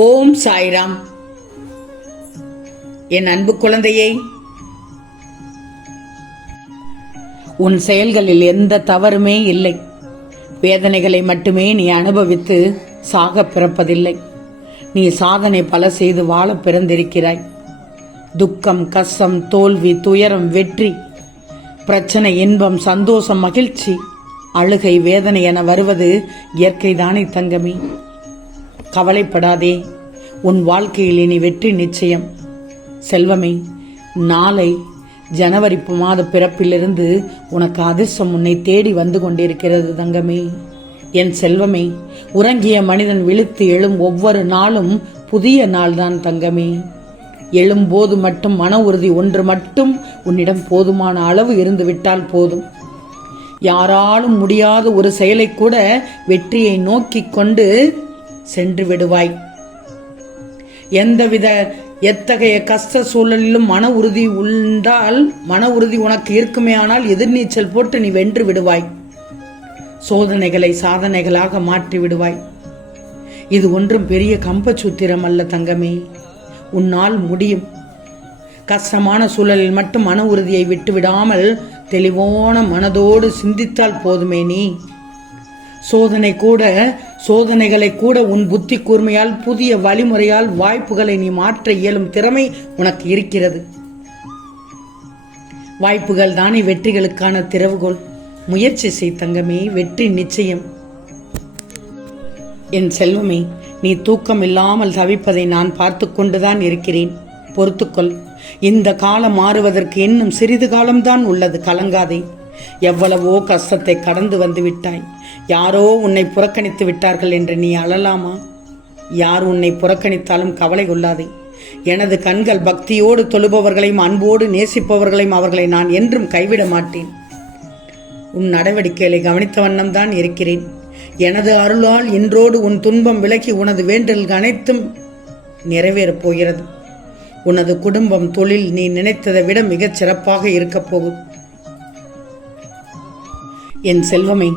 ஓம் சாய்ராம். என் அன்பு குழந்தையே, உன் செயல்களில் எந்த தவறுமே இல்லை. வேதனைகளை மட்டுமே நீ அனுபவித்து சாக பிறப்பதில்லை. நீ சாதனை பல செய்து வாழ பிறந்திருக்கிறாய். துக்கம், கஷ்டம், தோல்வி, துயரம், வெற்றி, பிரச்சனை, இன்பம், சந்தோஷம், மகிழ்ச்சி, அழுகை, வேதனை என வருவது இயற்கைதானே தங்கமே. கவலைப்படாதே, உன் வாழ்க்கையில் இனி வெற்றி நிச்சயம். செல்வமே, நாளை ஜனவரி மாத பிறப்பிலிருந்து உனக்கு அதிர்ஷ்டம் உன்னை தேடி வந்து கொண்டிருக்கிறது தங்கமே. என் செல்வமே, உறங்கிய மனிதன் விழித்து எழும் ஒவ்வொரு நாளும் புதிய நாள்தான் தங்கமே. எழும்போது மட்டும் மன உறுதி ஒன்று மட்டும் உன்னிடம் போதுமான அளவு இருந்து விட்டால் போதும். யாராலும் முடியாத ஒரு செயலை கூட வெற்றியை நோக்கி கொண்டு சென்று விடுவாய். எத்தகைய கஷ்ட சூழலிலும் மன உறுதி உண்டால், மன உறுதி உனக்கு இருக்குமே ஆனால் எதிர்நீச்சல் போட்டு நீ வென்று விடுவாய். சோதனைகளை சாதனைகளாக மாற்றி விடுவாய். இது ஒன்றும் பெரிய கம்பசூத்திரம் அல்ல தங்கமே. உன்னால் முடியும். கஷ்டமான சூழலில் மட்டும் மன உறுதியை விட்டு விடாமல் தெளிவான மனதோடு சிந்தித்தால் போதுமே. நீ சோதனைகளை கூட உன் புத்தி கூர்மையால், புதிய வழிமுறையால் வாய்ப்புகளை நீ மாற்ற இயலும் திறமை உனக்கு இருக்கிறது. வாய்ப்புகள் தானே வெற்றிகளுக்கான திறவுகோல். முயற்சி செய் தங்கமே, வெற்றி நிச்சயம். என் செல்வமே, நீ தூக்கம் இல்லாமல் தவிப்பதை நான் பார்த்து கொண்டுதான் இருக்கிறேன். பொறுத்துக்கொள். இந்த காலம் மாறுவதற்கு இன்னும் சிறிது காலம்தான் உள்ளது. கலங்காதே. எவ்வளவோ கஷ்டத்தை கடந்து வந்து விட்டாய். யாரோ உன்னை புறக்கணித்து விட்டார்கள் என்று நீ அழலாமா? யார் உன்னை புறக்கணித்தாலும் கவலை கொள்ளாதே. எனது கண்கள் பக்தியோடு தொழுபவர்களையும் அன்போடு நேசிப்பவர்களையும் அவர்களை நான் என்றும் கைவிட மாட்டேன். உன் நடவடிக்கைகளை கவனித்த வண்ணம் தான் இருக்கிறேன். எனது அருளால் இன்றோடு உன் துன்பம் விலகி உனது வேண்டல்கள் அனைத்தும் நிறைவேறப் போகிறது. உனது குடும்பம், தொழில் நீ நினைத்ததை விட மிகச் சிறப்பாக இருக்கப் போகுது. என் செல்வமே,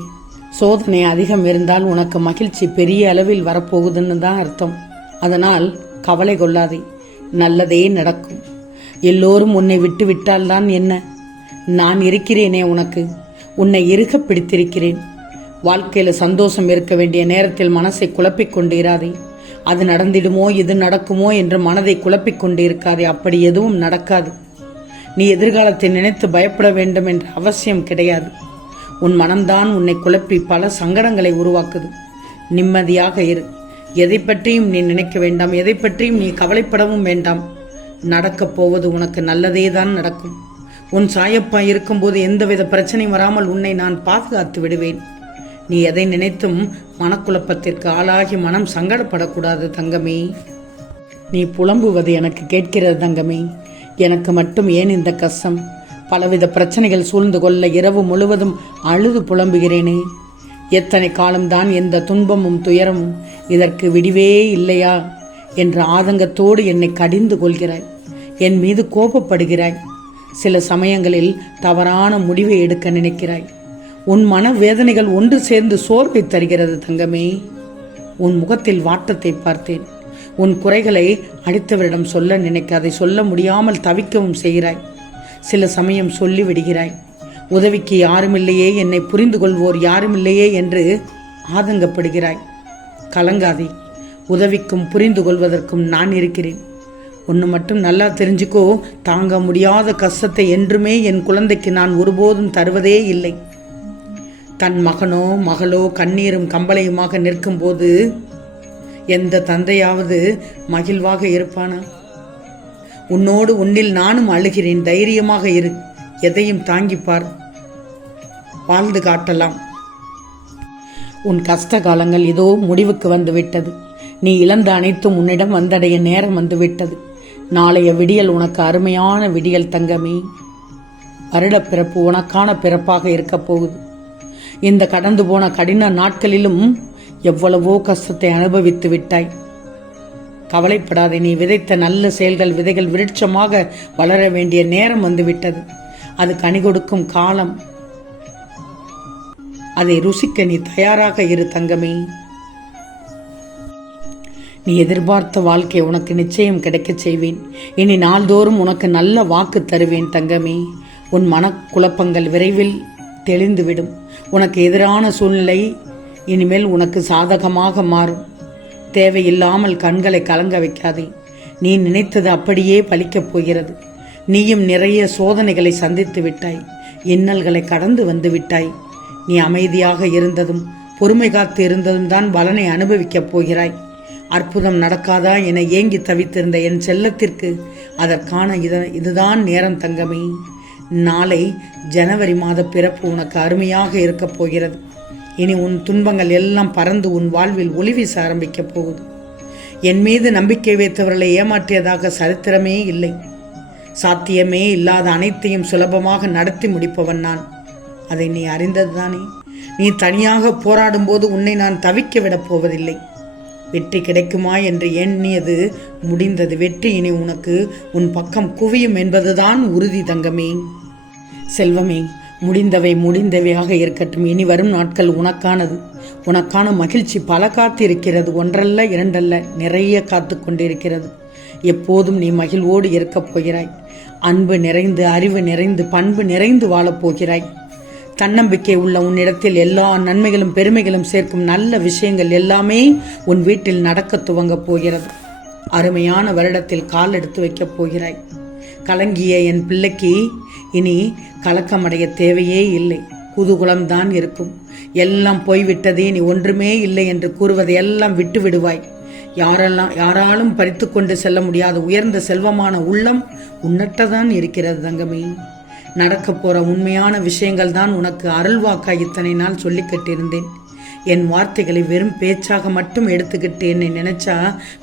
சோதனை அதிகம் இருந்தால் உனக்கு மகிழ்ச்சி பெரிய அளவில் வரப்போகுதுன்னு தான் அர்த்தம். அதனால் கவலை கொள்ளாதே, நல்லதே நடக்கும். எல்லோரும் உன்னை விட்டு விட்டால்தான் என்ன, நான் இருக்கிறேனே உனக்கு. உன்னை இறுக பிடித்திருக்கிறேன். வாழ்க்கையில் சந்தோஷம் இருக்க வேண்டிய நேரத்தில் மனசை குழப்பிக் கொண்டு இராதே. அது நடந்திடுமோ, இது நடக்குமோ என்று மனதை குழப்பிக் கொண்டு இருக்காதே. அப்படி எதுவும் நடக்காது. நீ எதிர்காலத்தை நினைத்து பயப்பட வேண்டும் என்ற அவசியம் கிடையாது. உன் மனம்தான் உன்னை குழப்பி பல சங்கடங்களை உருவாக்குது. நிம்மதியாக இரு. எதை பற்றியும் நீ நினைக்க வேண்டாம். எதை பற்றியும் நீ கவலைப்படவும் வேண்டாம். நடக்கப் போவது உனக்கு நல்லதே தான் நடக்கும். உன் சாயப்பா இருக்கும்போது எந்தவித பிரச்சனையும் வராமல் உன்னை நான் பாதுகாத்து விடுவேன். நீ எதை நினைத்தும் மனக்குழப்பத்திற்கு ஆளாகி மனம் சங்கடப்படக்கூடாது தங்கமே. நீ புலம்புவது எனக்கு கேட்கிறது தங்கமே. எனக்கு மட்டும் ஏன் இந்த கஷ்டம்? பலவித பிரச்சனைகள் சூழ்ந்து கொள்ள இரவு முழுவதும் அழுது புலம்புகிறேனே. எத்தனை காலம்தான் எந்த துன்பமும் துயரமும், இதற்கு விடிவே இல்லையா என்ற ஆதங்கத்தோடு என்னை கடிந்து கொள்கிறாய். என் மீது கோபப்படுகிறாய். சில சமயங்களில் தவறான முடிவை எடுக்க நினைக்கிறாய். உன் மன வேதனைகள் ஒன்று சேர்ந்து சோர்வை தருகிறது தங்கமே. உன் முகத்தில் வாட்டத்தை பார்த்தேன். உன் குறைகளை அடுத்தவரிடம் சொல்ல நினைக்க அதை சொல்ல முடியாமல் தவிக்கவும் செய்கிறாய். சில சமயம் சொல்லி விடுகிறாய். உதவிக்கு யாருமில்லையே, என்னை புரிந்து கொள்வோர் யாருமில்லையே என்று ஆதங்கப்படுகிறாய். கலங்காதே. உதவிக்கும் புரிந்து கொள்வதற்கும் நான் இருக்கிறேன். ஒன்று மட்டும் நல்லா தெரிஞ்சுக்கோ, தாங்க முடியாத கஷ்டத்தை என்றுமே என் குழந்தைக்கு நான் ஒருபோதும் தருவதே இல்லை. தன் மகனோ மகளோ கண்ணீரும் கம்பளையுமாக நிற்கும்போது எந்த தந்தையாவது மகிழ்வாக இருப்பானா? உன்னோடு உன்னில் நானும் அழுகிறேன். தைரியமாக இரு. எதையும் தாங்கிப்பார். வாழ்ந்து காட்டலாம். உன் கஷ்ட காலங்கள் இதோ முடிவுக்கு வந்துவிட்டது. நீ இழந்த அனைத்தும் உன்னிடம் வந்தடைய நேரம் வந்துவிட்டது. நாளைய விடியல் உனக்கு அருமையான விடியல் தங்கமே. வருடப் பிறப்பு உனக்கான பிறப்பாக இருக்கப் போகுது. இந்த கடந்து போன கடின நாட்களிலும் எவ்வளவோ கஷ்டத்தை அனுபவித்து விட்டாய். கவலைப்படாதே. நீ விதைத்த நல்ல செயல்கள் விதைகள் விருட்சமாக வளர வேண்டிய நேரம் வந்துவிட்டது. அது கனி கொடுக்கும் காலம். அதை ருசிக்க நீ தயாராக இரு தங்கமே. நீ எதிர்பார்த்த வாழ்க்கை உனக்கு நிச்சயம் கிடைக்கச் செய்வேன். இனி நாள்தோறும் உனக்கு நல்ல வாக்கு தருவேன் தங்கமே. உன் மனக்குழப்பங்கள் விரைவில் தெளிந்துவிடும். உனக்கு எதிரான சூழ்நிலை இனிமேல் உனக்கு சாதகமாக மாறும். தேவையில்லாமல் கண்களை கலங்க வைக்காதே. நீ நினைத்தது அப்படியே பலிக்கப் போகிறது. நீயும் நிறைய சோதனைகளை சந்தித்து விட்டாய். இன்னல்களை கடந்து வந்து விட்டாய். நீ அமைதியாக இருந்ததும் பொறுமை காத்து இருந்ததும் தான் பலனை அனுபவிக்கப் போகிறாய். அற்புதம் நடக்காதா என ஏங்கி தவித்திருந்த என் செல்லத்திற்கு அதற்கான இதுதான் நேரம் தங்கமே. நாளை ஜனவரி மாத பிறப்பு உனக்கு அருமையாக இருக்கப் போகிறது. இனி உன் துன்பங்கள் எல்லாம் பறந்து உன் வாழ்வில் ஒளி வீச ஆரம்பிக்கப் போகுது. என் மீது நம்பிக்கை வைத்தவர்களை ஏமாற்றியதாக சரித்திரமே இல்லை. சாத்தியமே இல்லாத அனைத்தையும் சுலபமாக நடத்தி முடிப்பவன் நான். அதை நீ அறிந்ததுதானே? நீ தனியாக போராடும் போது உன்னை நான் தவிக்க விடப் போவதில்லை. வெற்றி கிடைக்குமா என்று எண்ணியது முடிந்தது. வெற்றி இனி உனக்கு உன் பக்கம் குவியும் என்பதுதான் உறுதி தங்கமே. செல்வமே, முடிந்தவை முடிந்தவையாக இருக்கட்டும். இனி வரும் நாட்கள் உனக்கானது. உனக்கான மகிழ்ச்சி பல காத்திருக்கிறது. ஒன்றல்ல இரண்டல்ல, நிறைய காத்து கொண்டிருக்கிறது. எப்போதும் நீ மகிழ்வோடு இருக்கப் போகிறாய். அன்பு நிறைந்து, அறிவு நிறைந்து, பண்பு நிறைந்து வாழப்போகிறாய். தன்னம்பிக்கை உள்ள உன்னிடத்தில் எல்லா நன்மைகளும் பெருமைகளும் சேர்க்கும் நல்ல விஷயங்கள் எல்லாமே உன் வீட்டில் நடக்க துவங்கப் போகிறது. அருமையான வருடத்தில் கால் எடுத்து வைக்கப் போகிறாய். கலங்கிய என் பிள்ளைக்கு இனி கலக்கமடைய தேவையே இல்லை. குதூகலம்தான் இருக்கும். எல்லாம் போய்விட்டதே, நீ ஒன்றுமே இல்லை என்று கூறுவதை எல்லாம் விட்டு விடுவாய். யாராலும் பறித்து கொண்டு செல்ல முடியாத உயர்ந்த செல்வமான உள்ளம் உன்னட்டதான் இருக்கிறது தங்கமே. நடக்க போற உண்மையான விஷயங்கள் தான் உனக்கு அருள்வாக்காய் இத்தனை நாள் சொல்லி கட்டியிருந்தேன். என் வார்த்தைகளை வெறும் பேச்சாக மட்டும் எடுத்துக்கிட்டு என்னை நினைச்சா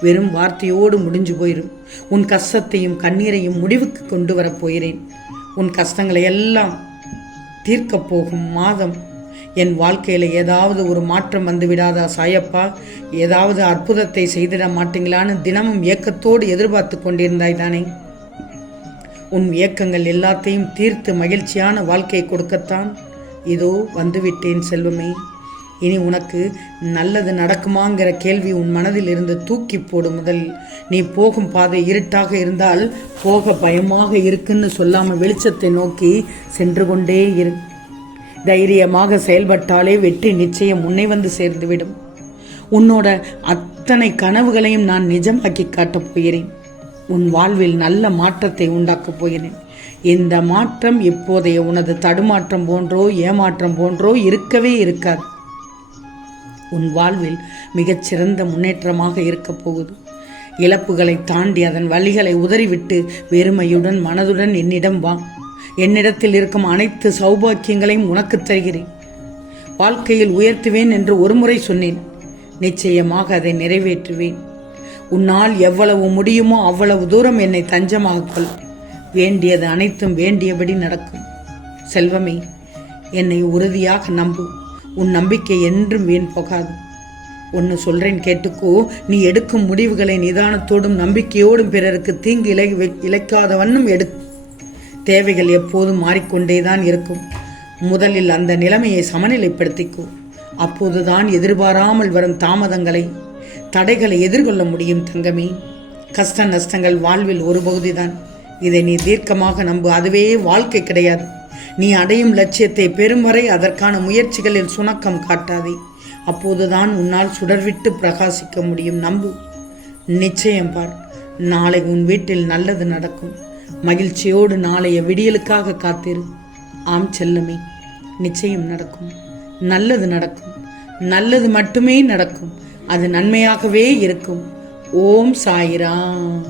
வெறும் வார்த்தையோடு முடிஞ்சு போயிடும். உன் கஷ்டத்தையும் கண்ணீரையும் முடிவுக்கு கொண்டு வரப்போகிறேன். உன் கஷ்டங்களை எல்லாம் தீர்க்கப் போகும் மாதம். என் வாழ்க்கையில் ஏதாவது ஒரு மாற்றம் வந்து விடாதா சாயப்பா? ஏதாவது அற்புதத்தை செய்திட மாட்டீங்களான்னு தினமும் ஏக்கத்தோடு எதிர்பார்த்து கொண்டிருந்தாய் தானே? உன் ஏக்கங்கள் எல்லாத்தையும் தீர்த்து மகிழ்ச்சியான வாழ்க்கையை கொடுக்கத்தான் இதோ வந்துவிட்டேன் செல்வமே. இனி உனக்கு நல்லது நடக்குமாங்கிற கேள்வி உன் மனதில் இருந்து தூக்கி போடு. முதல் நீ போகும் பாதை இருட்டாக இருந்தால் போக பயமாக இருக்குன்னு சொல்லாமல் வெளிச்சத்தை நோக்கி சென்று கொண்டே இரு. தைரியமாக செயல்பட்டாலே வெற்றி நிச்சயம் உன்னை வந்து சேர்ந்துவிடும். உன்னோட அத்தனை கனவுகளையும் நான் நிஜமாக்கி காட்டப் போகிறேன். உன் வாழ்வில் நல்ல மாற்றத்தை உண்டாக்கப் போகிறேன். இந்த மாற்றம் இப்போதைய உனது தடுமாற்றம் போன்றோ ஏமாற்றம் போன்றோ இருக்கவே இருக்காது. உன் வாழ்வில் மிகச்சிறந்த முன்னேற்றமாக இருக்கப் போகுது. இழப்புகளை தாண்டி அதன் வழிகளை உதறிவிட்டு வெறுமையுடன் மனதுடன் என்னிடம் வா. என்னிடத்தில் இருக்கும் அனைத்து சௌபாக்கியங்களையும் உனக்கு தருகிறேன். வாழ்க்கையில் உயர்த்துவேன் என்று ஒருமுறை சொன்னேன். நிச்சயமாக அதை நிறைவேற்றுவேன். உன்னால் எவ்வளவு முடியுமோ அவ்வளவு தூரம் என்னை தஞ்சமாக கொள். வேண்டியது அனைத்தும் வேண்டியபடி நடக்கும். செல்வமே, என்னை உறுதியாக நம்பு. உன் நம்பிக்கை என்றும் வீண் போகாது. ஒன்று சொல்றேன் கேட்டுக்கோ. நீ எடுக்கும் முடிவுகளை நிதானத்தோடும் நம்பிக்கையோடும் பிறருக்கு தீங்கு இழைக்காத வண்ணம் எடு. தேவைகள் எப்போதும் மாறிக்கொண்டேதான் இருக்கும். முதலில் அந்த நிலைமையை சமநிலைப்படுத்திக்கோ. அப்போதுதான் எதிர்பாராமல் வரும் தாமதங்களை தடைகளை எதிர்கொள்ள முடியும் தங்கமே. கஷ்ட நஷ்டங்கள் வாழ்வில் ஒரு பகுதிதான். இதை நீ தீர்க்கமாக நம்பு. அதுவே வாழ்க்கை கிடையாது. நீ அடையும் லட்சியத்தை பெறும் வரை அதற்கான முயற்சிகளில் சுணக்கம் காட்டாதே. அப்போதுதான் உன்னால் சுடர்விட்டு பிரகாசிக்க முடியும். நம்பு. நிச்சயம் பார், நாளை உன் வீட்டில் நல்லது நடக்கும். மகிழ்ச்சியோடு நாளைய விடியலுக்காக காத்திரு. ஆம் செல்லமே, நிச்சயம் நடக்கும். நல்லது நடக்கும். நல்லது மட்டுமே நடக்கும். அது நன்மையாகவே இருக்கும். ஓம் சாய்ராம்.